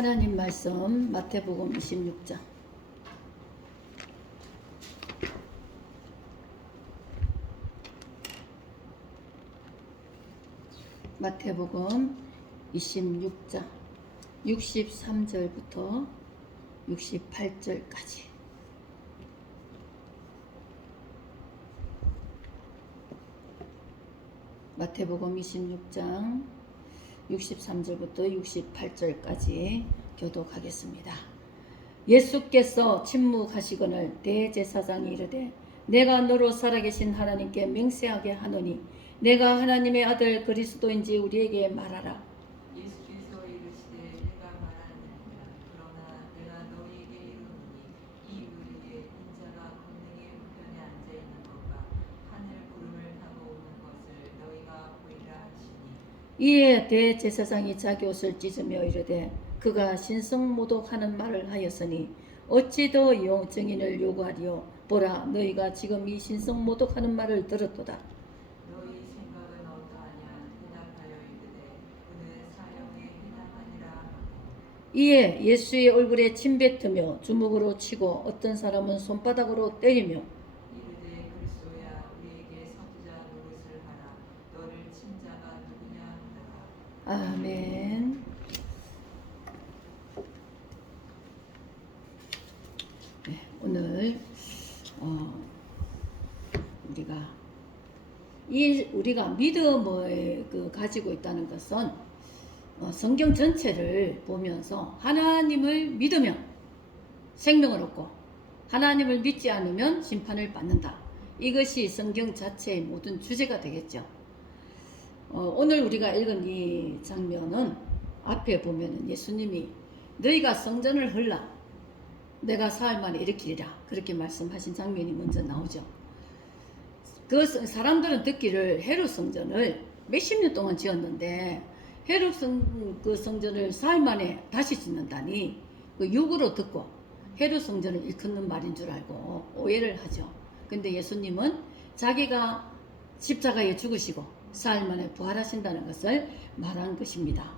하나님 말씀 마태복음 26장. 마태복음 26장 63절부터 68절까지. 마태복음 26장 63절부터 68절까지 교독하겠습니다. 예수께서 침묵하시거늘 대제사장이 이르되 내가 너로 살아계신 하나님께 맹세하게 하노니 내가 하나님의 아들 그리스도인지 우리에게 말하라. 예수께서 이르시되 내가 말하느니라. 그러나 내가 너희에게 이르노니 이 우리의 인자가 권능의 우편에 앉아 있는 것과 하늘 구름을 타고 오는 것을 너희가 보리라 하시니. 이에 대제사장이 자기 옷을 찢으며 이르되 그가 신성모독하는 말을 하였으니 어찌 더 증인을 요구하리요. 보라, 너희가 지금 이 신성모독하는 말을 들었도다. 너희 생각은 어떠하냐. 대답하여 이르되 그는 사형에 해당하니라 하고. 이에 예수의 얼굴에 침뱉으며 주먹으로 치고 어떤 사람은 손바닥으로 때리며 이르되 그리스도야 우리에게 선지자 노릇을 하라. 너를 친 자가 누구냐 하더라. 아멘. 네, 오늘 우리가 믿음을 가지고 있다는 것은 성경 전체를 보면서 하나님을 믿으면 생명을 얻고 하나님을 믿지 않으면 심판을 받는다. 이것이 성경 자체의 모든 주제가 되겠죠. 오늘 우리가 읽은 이 장면은 앞에 보면은 예수님이 너희가 성전을 헐라 내가 사흘 만에 일으키리라 그렇게 말씀하신 장면이 먼저 나오죠. 그 사람들은 듣기를 헤롯 성전을 몇십 년 동안 지었는데 헤롯 성전을 사흘 만에 다시 짓는다니 그 욕으로 듣고 헤롯 성전을 일컫는 말인 줄 알고 오해를 하죠. 근데 예수님은 자기가 십자가에 죽으시고 사흘 만에 부활하신다는 것을 말한 것입니다.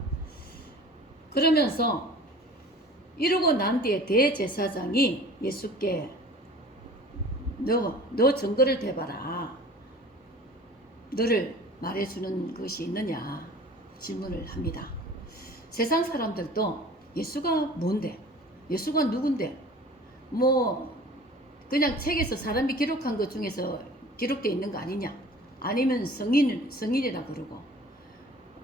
그러면서 이러고 난 뒤에 대제사장이 예수께 너 증거를 대봐라. 너를 말해주는 것이 있느냐 질문을 합니다. 세상 사람들도 예수가 뭔데? 예수가 누군데? 뭐 그냥 책에서 사람이 기록한 것 중에서 기록되어 있는 거 아니냐? 아니면 성인이라 그러고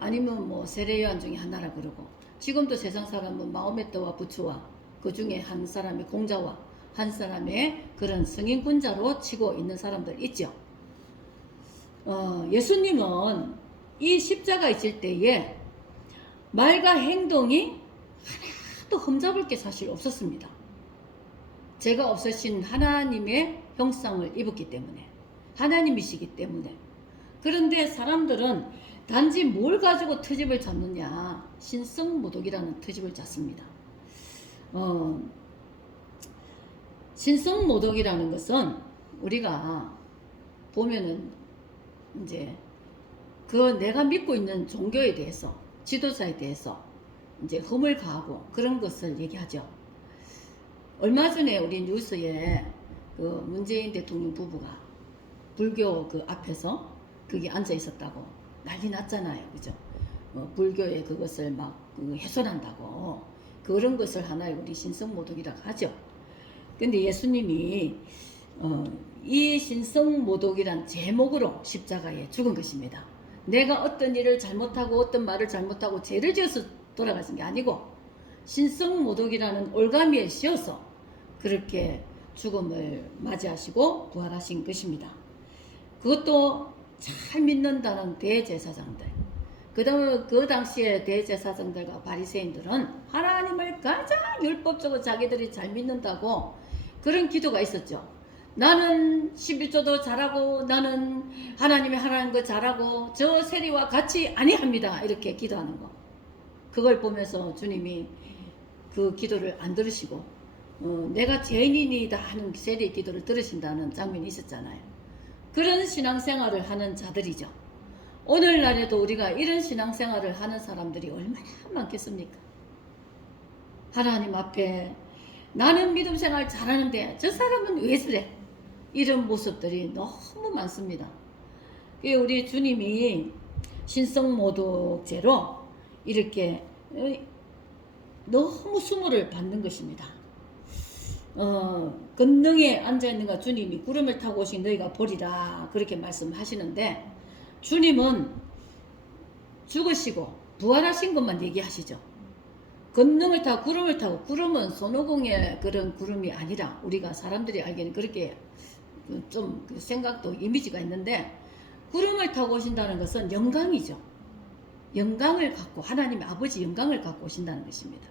아니면 뭐 세례요한 중에 하나라 그러고 지금도 세상 사람은 마호메트와 부츠와 그 중에 한 사람의 공자와 한 사람의 그런 성인군자로 치고 있는 사람들 있죠. 예수님은 이 십자가 있을 때에 말과 행동이 하나도 흠잡을 게 사실 없었습니다. 죄가 없으신 하나님의 형상을 입었기 때문에 하나님이시기 때문에. 그런데 사람들은 단지 뭘 가지고 트집을 잡느냐 신성모독이라는 트집을 잡습니다. 신성모독이라는 것은 우리가 보면은 이제 내가 믿고 있는 종교에 대해서 지도자에 대해서 이제 흠을 가하고 그런 것을 얘기하죠. 얼마 전에 우리 뉴스에 그 문재인 대통령 부부가 불교 그 앞에서 거기 앉아 있었다고 난리 났잖아요. 그죠? 불교의 그것을 막 훼손한다고 그런 것을 하나의 우리 신성모독이라고 하죠. 근데 예수님이 이 신성모독이란 제목으로 십자가에 죽은 것입니다. 내가 어떤 일을 잘못하고 어떤 말을 잘못하고 죄를 지어서 돌아가신 게 아니고 신성모독이라는 올가미에 씌어서 그렇게 죽음을 맞이하시고 부활하신 것입니다. 그것도 잘 믿는다는 대제사장들, 그 당시에 대제사장들과 바리새인들은 하나님을 가장 율법적으로 자기들이 잘 믿는다고 그런 기도가 있었죠. 나는 11조도 잘하고 나는 하나님이 하라는 거 잘하고 저 세리와 같이 아니합니다. 이렇게 기도하는 거. 그걸 보면서 주님이 그 기도를 안 들으시고 내가 죄인이다 하는 세리의 기도를 들으신다는 장면이 있었잖아요. 그런 신앙생활을 하는 자들이죠. 오늘날에도 우리가 이런 신앙생활을 하는 사람들이 얼마나 많겠습니까? 하나님 앞에 나는 믿음 생활 잘하는데 저 사람은 왜 저래? 이런 모습들이 너무 많습니다. 우리 주님이 신성모독죄로 이렇게 너무 수모를 받는 것입니다. 권능에 앉아있는가 주님이 구름을 타고 오신 너희가 보리라 그렇게 말씀하시는데, 주님은 죽으시고 부활하신 것만 얘기하시죠. 권능을 타고 구름을 타고, 구름은 손오공의 그런 구름이 아니라 우리가 사람들이 알기에는 그렇게 좀 생각도 이미지가 있는데, 구름을 타고 오신다는 것은 영광이죠. 영광을 갖고, 하나님의 아버지 영광을 갖고 오신다는 것입니다.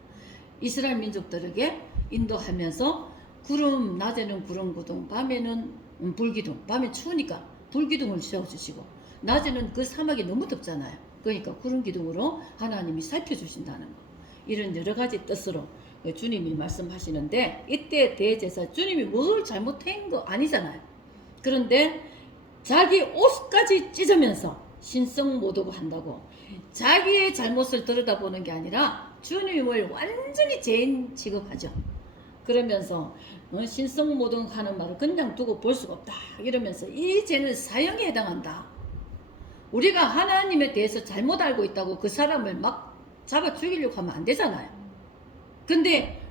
이스라엘 민족들에게 인도하면서 구름, 낮에는 구름 기둥, 밤에는 불기둥, 밤에 추우니까 불기둥을 세워주시고, 낮에는 그 사막이 너무 덥잖아요. 그러니까 구름 기둥으로 하나님이 살펴주신다는 거. 이런 여러 가지 뜻으로 주님이 말씀하시는데, 이때 대제사, 주님이 뭘 잘못한 거 아니잖아요. 그런데 자기 옷까지 찢으면서 신성모독을 한다고, 자기의 잘못을 들여다보는 게 아니라 주님을 완전히 죄인 취급하죠. 그러면서 신성모독하는 말을 그냥 두고 볼 수가 없다 이러면서 이 죄는 사형에 해당한다. 우리가 하나님에 대해서 잘못 알고 있다고 그 사람을 막 잡아 죽이려고 하면 안 되잖아요. 근데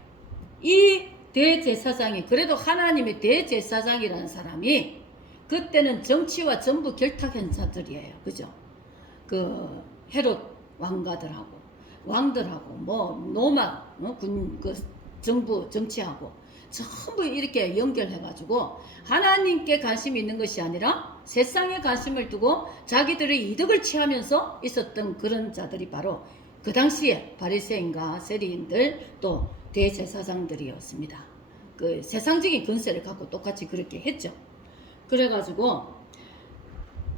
이 대제사장이, 그래도 하나님의 대제사장이라는 사람이 그때는 정치와 전부 결탁한 자들이에요. 그죠? 그 헤롯 왕들하고 뭐 로마 그 정부 정치하고 전부 이렇게 연결해가지고 하나님께 관심이 있는 것이 아니라 세상에 관심을 두고 자기들의 이득을 취하면서 있었던 그런 자들이 바로 그 당시에 바리새인과 세리인들 또 대제사장들이었습니다. 그 세상적인 권세를 갖고 똑같이 그렇게 했죠. 그래가지고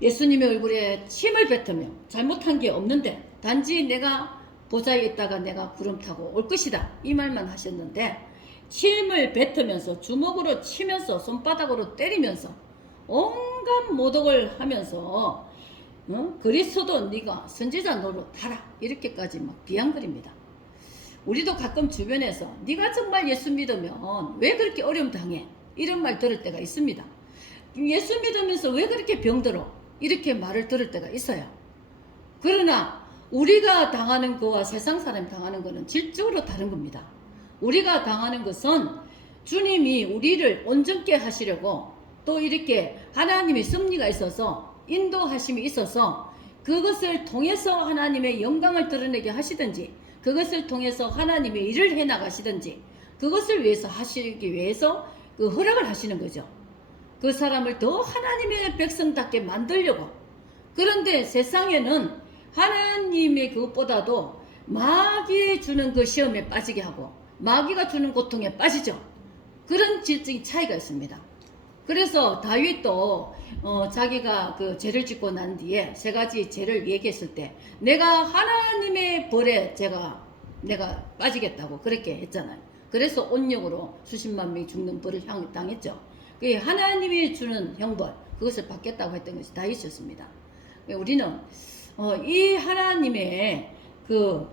예수님의 얼굴에 침을 뱉으며 잘못한 게 없는데 단지 내가 보좌에 있다가 내가 구름 타고 올 것이다 이 말만 하셨는데, 침을 뱉으면서 주먹으로 치면서 손바닥으로 때리면서 온갖 모독을 하면서 그리스도 네가 선지자 노릇하라 이렇게까지 막 비아냥거립니다. 우리도 가끔 주변에서 네가 정말 예수 믿으면 왜 그렇게 어려움 당해 이런 말 들을 때가 있습니다. 예수 믿으면서 왜 그렇게 병들어 이렇게 말을 들을 때가 있어요. 그러나 우리가 당하는 거와 세상 사람이 당하는 거는 질적으로 다른 겁니다. 우리가 당하는 것은 주님이 우리를 온전케 하시려고 또 이렇게 하나님의 섭리가 있어서 인도하심이 있어서 그것을 통해서 하나님의 영광을 드러내게 하시든지, 그것을 통해서 하나님의 일을 해나가시든지, 그것을 위해서 하시기 위해서 그 허락을 하시는 거죠. 그 사람을 더 하나님의 백성답게 만들려고. 그런데 세상에는 하나님의 그것보다도 마귀에 주는 그 시험에 빠지게 하고 마귀가 주는 고통에 빠지죠. 그런 질적인 차이가 있습니다. 그래서 다윗도 자기가 그 죄를 짓고 난 뒤에 세 가지 죄를 얘기했을 때 내가 하나님의 벌에 내가 빠지겠다고 그렇게 했잖아요. 그래서 온역으로 수십만 명이 죽는 벌을 당했죠. 그 하나님이 주는 형벌 그것을 받겠다고 했던 것이 다윗이었습니다. 우리는 이 하나님의 그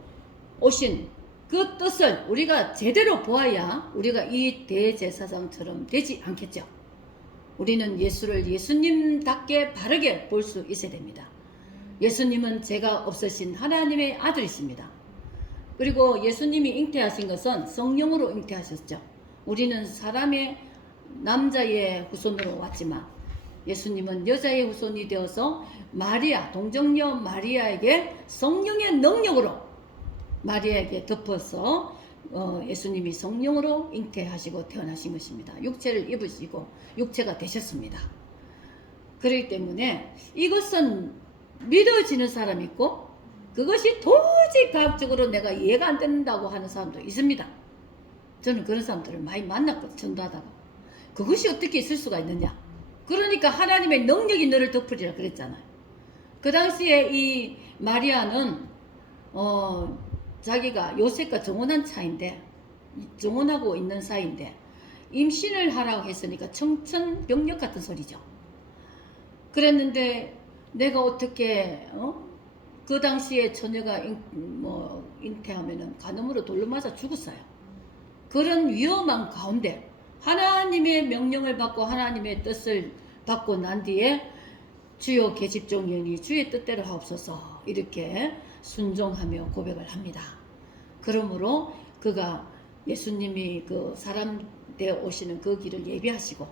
오신 그 뜻을 우리가 제대로 보아야 우리가 이 대제사장처럼 되지 않겠죠. 우리는 예수를 예수님답게 바르게 볼 수 있어야 됩니다. 예수님은 죄가 없으신 하나님의 아들이십니다. 그리고 예수님이 잉태하신 것은 성령으로 잉태하셨죠. 우리는 사람의 남자의 후손으로 왔지만 예수님은 여자의 후손이 되어서 마리아, 동정녀 마리아에게 성령의 능력으로 마리아에게 덮어서 예수님이 성령으로 잉태하시고 태어나신 것입니다. 육체를 입으시고 육체가 되셨습니다. 그렇기 때문에 이것은 믿어지는 사람이 있고 그것이 도저히 과학적으로 내가 이해가 안 된다고 하는 사람도 있습니다. 저는 그런 사람들을 많이 만났거든요. 전도하다가. 그것이 어떻게 있을 수가 있느냐. 그러니까 하나님의 능력이 너를 덮으리라 그랬잖아요. 그 당시에 이 마리아는 자기가 요셉과 정혼한 차인데, 정혼하고 있는 사이인데 임신을 하라고 했으니까 청천벽력 같은 소리죠. 그랬는데 내가 어떻게 그 당시에 처녀가 잉태하면은 간음으로 돌로 맞아 죽었어요. 그런 위험한 가운데 하나님의 명령을 받고 하나님의 뜻을 받고 난 뒤에 주여 계집종이니 주의 뜻대로 하옵소서 이렇게 순종하며 고백을 합니다. 그러므로 그가 예수님이 그 사람 되어 오시는 그 길을 예비하시고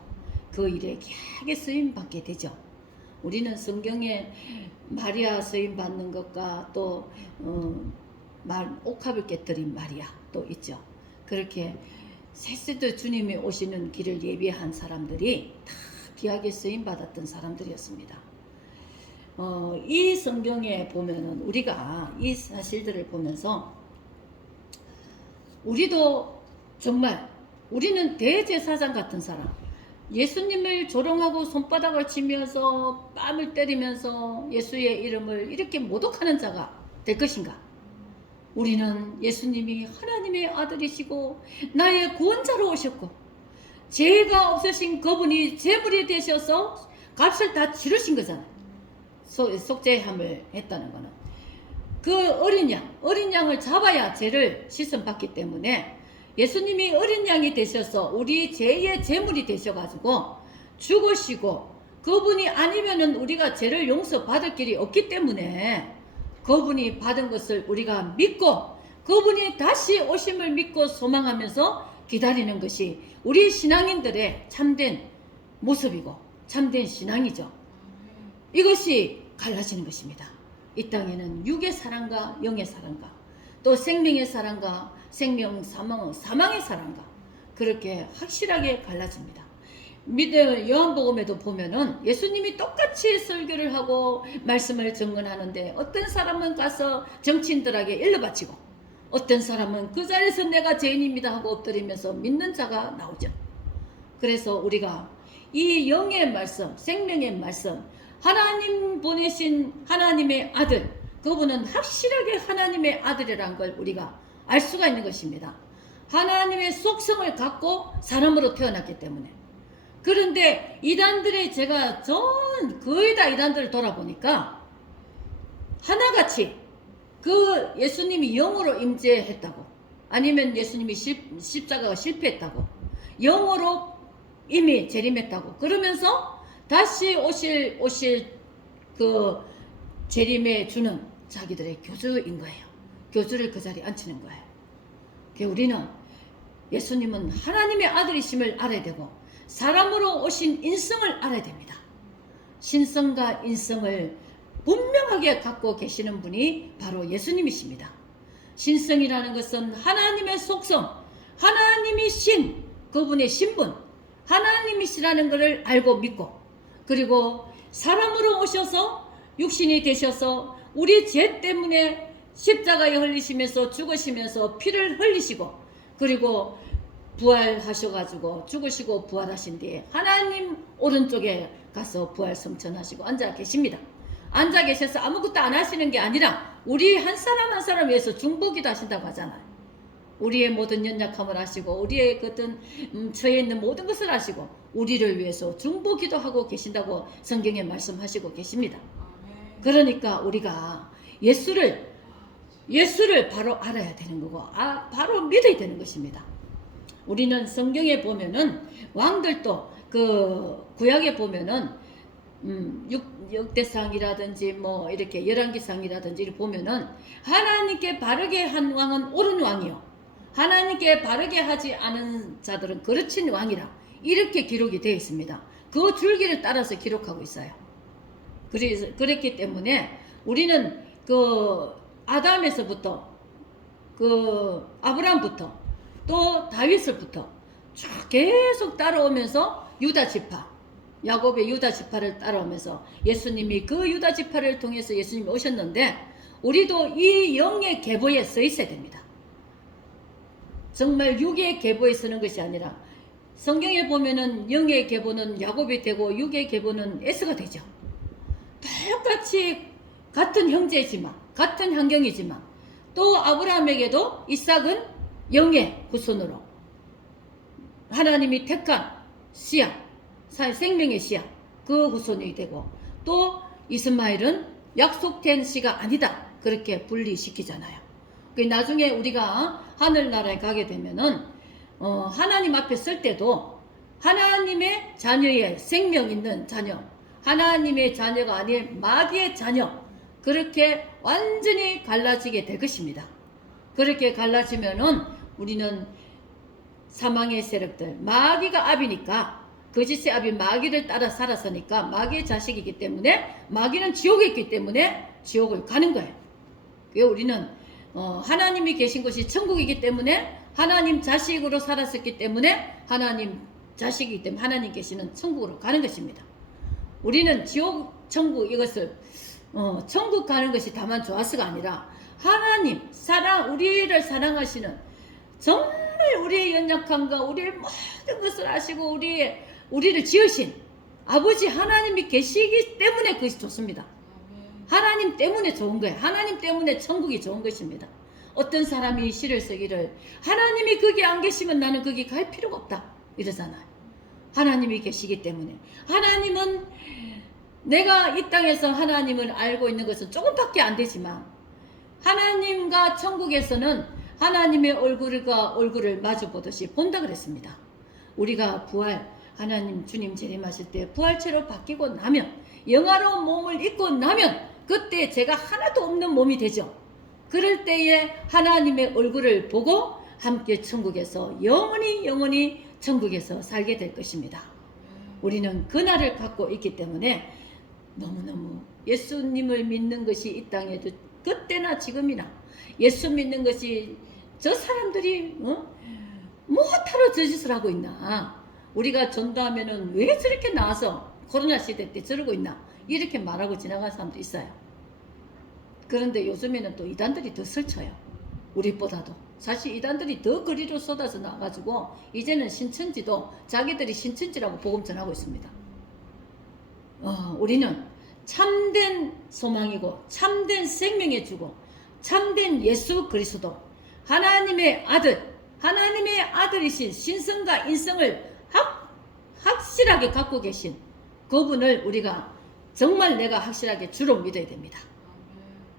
그 일에 귀하게 쓰임 받게 되죠. 우리는 성경에 마리아 쓰임 받는 것과 또 옥합을 깨뜨린 마리아 또 있죠. 그렇게 세세도 주님이 오시는 길을 예비한 사람들이 다 귀하게 쓰임 받았던 사람들이었습니다. 이 성경에 보면은 우리가 이 사실들을 보면서 우리도 정말 우리는 대제사장 같은 사람, 예수님을 조롱하고 손바닥을 치면서 뺨을 때리면서 예수의 이름을 이렇게 모독하는 자가 될 것인가? 우리는 예수님이 하나님의 아들이시고 나의 구원자로 오셨고 죄가 없으신 그분이 제물이 되셔서 값을 다 치르신 거잖아요. 속죄함을 했다는 거는 그 어린 양을 잡아야 죄를 씻음 받기 때문에 예수님이 어린 양이 되셔서 우리 죄의 제물이 되셔가지고 죽으시고 그분이 아니면은 우리가 죄를 용서받을 길이 없기 때문에 그분이 받은 것을 우리가 믿고 그분이 다시 오심을 믿고 소망하면서 기다리는 것이 우리 신앙인들의 참된 모습이고 참된 신앙이죠. 이것이 갈라지는 것입니다. 이 땅에는 육의 사랑과 영의 사랑과 또 생명의 사랑과 사망의 사랑과 그렇게 확실하게 갈라집니다. 요한복음에도 보면은 예수님이 똑같이 설교를 하고 말씀을 증언하는데 어떤 사람은 가서 정치인들에게 일러 바치고 어떤 사람은 그 자리에서 내가 죄인입니다 하고 엎드리면서 믿는 자가 나오죠. 그래서 우리가 이 영의 말씀, 생명의 말씀, 하나님 보내신 하나님의 아들, 그분은 확실하게 하나님의 아들이라는 걸 우리가 알 수가 있는 것입니다. 하나님의 속성을 갖고 사람으로 태어났기 때문에. 그런데 이단들의 제가 거의 다 이단들을 돌아보니까 하나같이 그 예수님이 영으로 임재했다고 아니면 예수님이 십자가가 실패했다고 영으로 이미 재림했다고 그러면서 다시 오실 그 재림에 주는 자기들의 교주인 거예요. 교주를 그 자리에 앉히는 거예요. 우리는 예수님은 하나님의 아들이심을 알아야 되고 사람으로 오신 인성을 알아야 됩니다. 신성과 인성을 분명하게 갖고 계시는 분이 바로 예수님이십니다. 신성이라는 것은 하나님의 속성, 하나님이 신, 그분의 신분, 하나님이시라는 것을 알고 믿고 그리고 사람으로 오셔서 육신이 되셔서 우리 죄 때문에 십자가에 흘리시면서 죽으시면서 피를 흘리시고 그리고 부활하셔가지고 죽으시고 부활하신 뒤에 하나님 오른쪽에 가서 부활 성천하시고 앉아 계십니다. 앉아 계셔서 아무것도 안 하시는 게 아니라 우리 한 사람 한 사람 위해서 중보기도 하신다고 하잖아요. 우리의 모든 연약함을 아시고 우리의 어떤 처해 있는 모든 것을 아시고 우리를 위해서 중보기도 하고 계신다고 성경에 말씀하시고 계십니다. 그러니까 우리가 예수를 바로 알아야 되는 거고 바로 믿어야 되는 것입니다. 우리는 성경에 보면은 왕들도 그 구약에 보면은 역대상이라든지 뭐 이렇게 열왕기상이라든지 이렇게 보면은 하나님께 바르게 한 왕은 옳은 왕이요 하나님께 바르게 하지 않은 자들은 거르친 왕이라 이렇게 기록이 되어 있습니다. 그 줄기를 따라서 기록하고 있어요. 그랬기 때문에 우리는 그 아담에서부터 그 아브라함부터 또 다윗을부터 쭉 계속 따라오면서 유다 지파 야곱의 유다 지파를 따라오면서 예수님이 그 유다 지파를 통해서 예수님이 오셨는데 우리도 이 영의 계보에 서 있어야 됩니다. 정말 육의 계보에 서는 것이 아니라 성경에 보면은 영의 계보는 야곱이 되고 육의 계보는 에서가 되죠. 똑같이 같은 형제지만 같은 환경이지만 또 아브라함에게도 이삭은 영의 후손으로 하나님이 택한 씨앗 생명의 씨앗 그 후손이 되고 또 이스마엘은 약속된 씨가 아니다 그렇게 분리시키잖아요. 나중에 우리가 하늘나라에 가게 되면은 하나님 앞에 설 때도 하나님의 자녀의 생명 있는 자녀, 하나님의 자녀가 아닌 마귀의 자녀, 그렇게 완전히 갈라지게 될 것입니다. 그렇게 갈라지면은 우리는 사망의 세력들, 마귀가 압이니까, 거짓의 압이 마귀를 따라 살아서니까 마귀의 자식이기 때문에, 마귀는 지옥에 있기 때문에 지옥을 가는 거예요. 그래서 우리는 하나님이 계신 곳이 천국이기 때문에, 하나님 자식으로 살았었기 때문에, 하나님 자식이기 때문에 하나님 계시는 천국으로 가는 것입니다. 우리는 지옥, 천국 이것을 천국 가는 것이 다만 좋아서가 아니라 하나님 우리를 사랑하시는, 정말 우리의 연약함과 우리의 모든 것을 아시고 우리를 지으신 아버지 하나님이 계시기 때문에 그것이 좋습니다. 하나님 때문에 좋은 거예요. 하나님 때문에 천국이 좋은 것입니다. 어떤 사람이 시를 쓰기를 하나님이 거기 안 계시면 나는 거기 갈 필요가 없다 이러잖아요. 하나님이 계시기 때문에. 하나님은, 내가 이 땅에서 하나님을 알고 있는 것은 조금밖에 안 되지만 하나님과 천국에서는 하나님의 얼굴을 마주 보듯이 본다 그랬습니다. 우리가 하나님 주님 재림하실 때 부활체로 바뀌고 나면, 영화로운 몸을 입고 나면 그때 제가 하나도 없는 몸이 되죠. 그럴 때에 하나님의 얼굴을 보고 함께 천국에서 영원히 천국에서 살게 될 것입니다. 우리는 그날을 갖고 있기 때문에 너무너무 예수님을 믿는 것이 이 땅에도 그때나 지금이나, 예수 믿는 것이 저 사람들이 뭐하러 저 짓을 하고 있나, 우리가 전도하면은 왜 저렇게 나와서 코로나 시대 때 저러고 있나 이렇게 말하고 지나간 사람도 있어요. 그런데 요즘에는 또 이단들이 더 설쳐요. 우리보다도. 사실 이단들이 더 거리로 쏟아져 나와가지고 이제는 신천지도 자기들이 신천지라고 복음 전하고 있습니다. 우리는 참된 소망이고 참된 생명의 주고 참된 예수 그리스도, 하나님의 아들이신 신성과 인성을 확실하게 갖고 계신 그분을 우리가 정말 내가 확실하게 주로 믿어야 됩니다.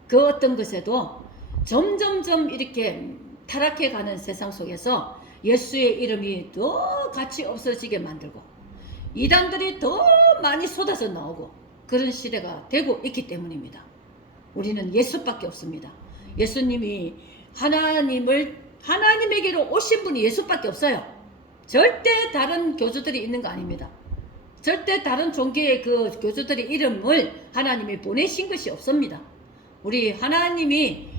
그 어떤 것에도 점점점 이렇게 타락해가는 세상 속에서 예수의 이름이 더 가치 없어지게 만들고 이단들이 더 많이 쏟아져 나오고 그런 시대가 되고 있기 때문입니다. 우리는 예수밖에 없습니다. 예수님이 하나님에게로 오신 분이 예수밖에 없어요. 절대 다른 교주들이 있는 거 아닙니다. 절대 다른 종교의 그 교주들의 이름을 하나님이 보내신 것이 없습니다. 우리 하나님의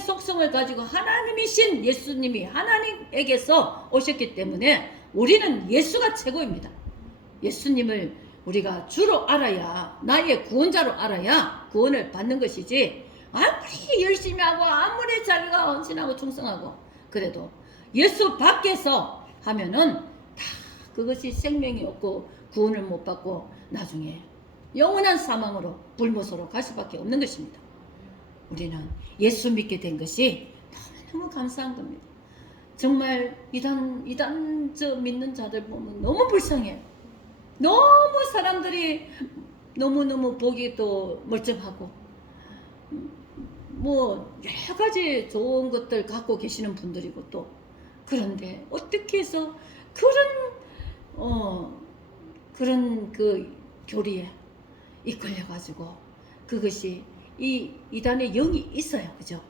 속성을 가지고 하나님이신 예수님이 하나님에게서 오셨기 때문에 우리는 예수가 최고입니다. 예수님을 우리가 주로 알아야, 나의 구원자로 알아야 구원을 받는 것이지, 아무리 열심히 하고 아무리 자기가 헌신하고 충성하고 그래도 예수 밖에서 하면은 다 그것이 생명이 없고 구원을 못 받고 나중에 영원한 사망으로 불못으로 갈 수밖에 없는 것입니다. 우리는 예수 믿게 된 것이 너무너무 감사한 겁니다. 정말 이단 믿는 자들 보면 너무 불쌍해요. 너무 사람들이 너무너무 보기도 멀쩡하고 뭐 여러 가지 좋은 것들 갖고 계시는 분들이고, 또 그런데 어떻게 해서 그런 그 교리에 이끌려 가지고 그것이 이 이단의 영이 있어요. 그죠?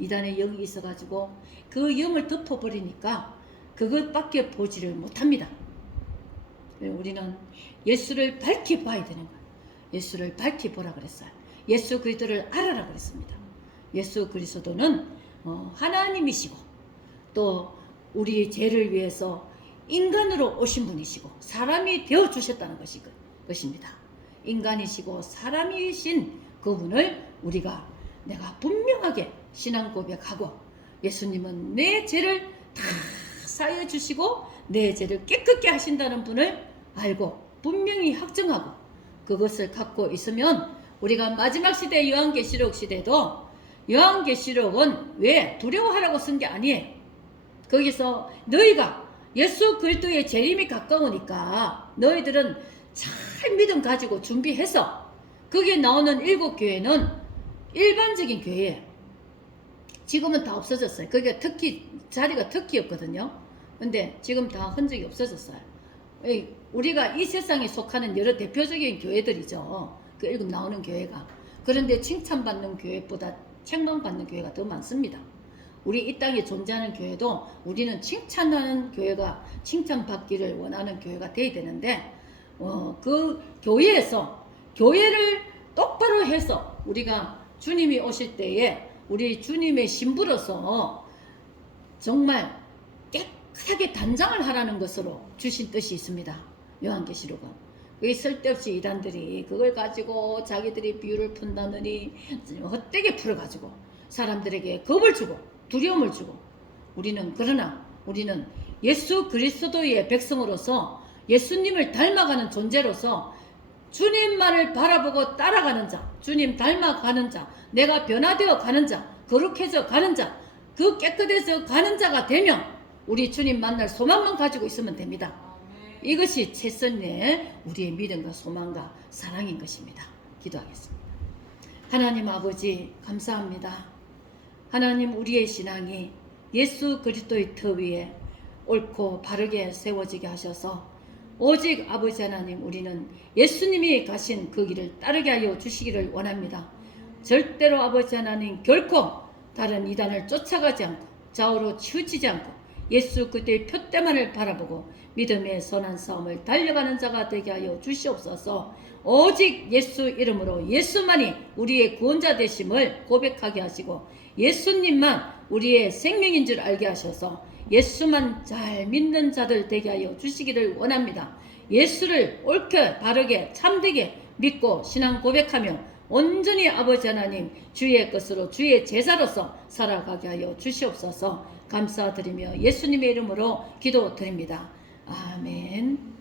이단의 영이 있어 가지고 그 영을 덮어버리니까 그것밖에 보지를 못합니다. 우리는 예수를 밝히 봐야 되는 거예요. 예수를 밝히 보라 그랬어요. 예수 그리스도를 알아라 그랬습니다. 예수 그리스도는 하나님이시고 또 우리 죄를 위해서 인간으로 오신 분이시고 사람이 되어 주셨다는 것입니다. 인간이시고 사람이신 그분을 내가 분명하게 신앙 고백하고, 예수님은 내 죄를 다 사여 주시고 내 죄를 깨끗게 하신다는 분을 알고 분명히 확정하고 그것을 갖고 있으면, 우리가 마지막 시대 요한계시록 시대도, 요한계시록은 왜 두려워하라고 쓴 게 아니에요. 거기서 너희가 예수 그리스도의 재림이 가까우니까 너희들은 잘 믿음 가지고 준비해서, 거기에 나오는 7교회는 일반적인 교회예요. 지금은 다 없어졌어요. 거기가 자리가 특기였거든요. 근데 지금 다 흔적이 없어졌어요. 우리가 이 세상에 속하는 여러 대표적인 교회들이죠. 그 일곱 나오는 교회가. 그런데 칭찬받는 교회보다 책망받는 교회가 더 많습니다. 우리 이 땅에 존재하는 교회도 우리는 칭찬하는 교회가 칭찬받기를 원하는 교회가 돼야 되는데 그 교회에서 교회를 똑바로 해서 우리가 주님이 오실 때에 우리 주님의 신부로서 정말 깨끗하게 단장을 하라는 것으로 주신 뜻이 있습니다. 요한계시록은. 그 쓸데없이 이단들이 그걸 가지고 자기들이 비유를 푼다느니 헛되게 풀어가지고 사람들에게 겁을 주고 두려움을 주고 그러나 우리는 예수 그리스도의 백성으로서 예수님을 닮아가는 존재로서 주님만을 바라보고 따라가는 자, 주님 닮아가는 자, 내가 변화되어 가는 자, 거룩해져 가는 자, 그 깨끗해져 가는 자가 되면 우리 주님 만날 소망만 가지고 있으면 됩니다. 이것이 최선의 우리의 믿음과 소망과 사랑인 것입니다. 기도하겠습니다. 하나님 아버지 감사합니다. 하나님 우리의 신앙이 예수 그리스도의 터 위에 옳고 바르게 세워지게 하셔서 오직 아버지 하나님 우리는 예수님이 가신 그 길을 따르게 하여 주시기를 원합니다. 절대로 아버지 하나님 결코 다른 이단을 쫓아가지 않고 좌우로 치우치지 않고 예수 그리스도의 표대만을 바라보고 믿음의 선한 싸움을 달려가는 자가 되게 하여 주시옵소서. 오직 예수 이름으로 예수만이 우리의 구원자 되심을 고백하게 하시고 예수님만 우리의 생명인 줄 알게 하셔서 예수만 잘 믿는 자들 되게 하여 주시기를 원합니다. 예수를 옳게 바르게 참되게 믿고 신앙 고백하며 온전히 아버지 하나님 주의 것으로 주의 제자로서 살아가게 하여 주시옵소서. 감사드리며 예수님의 이름으로 기도드립니다. 아멘.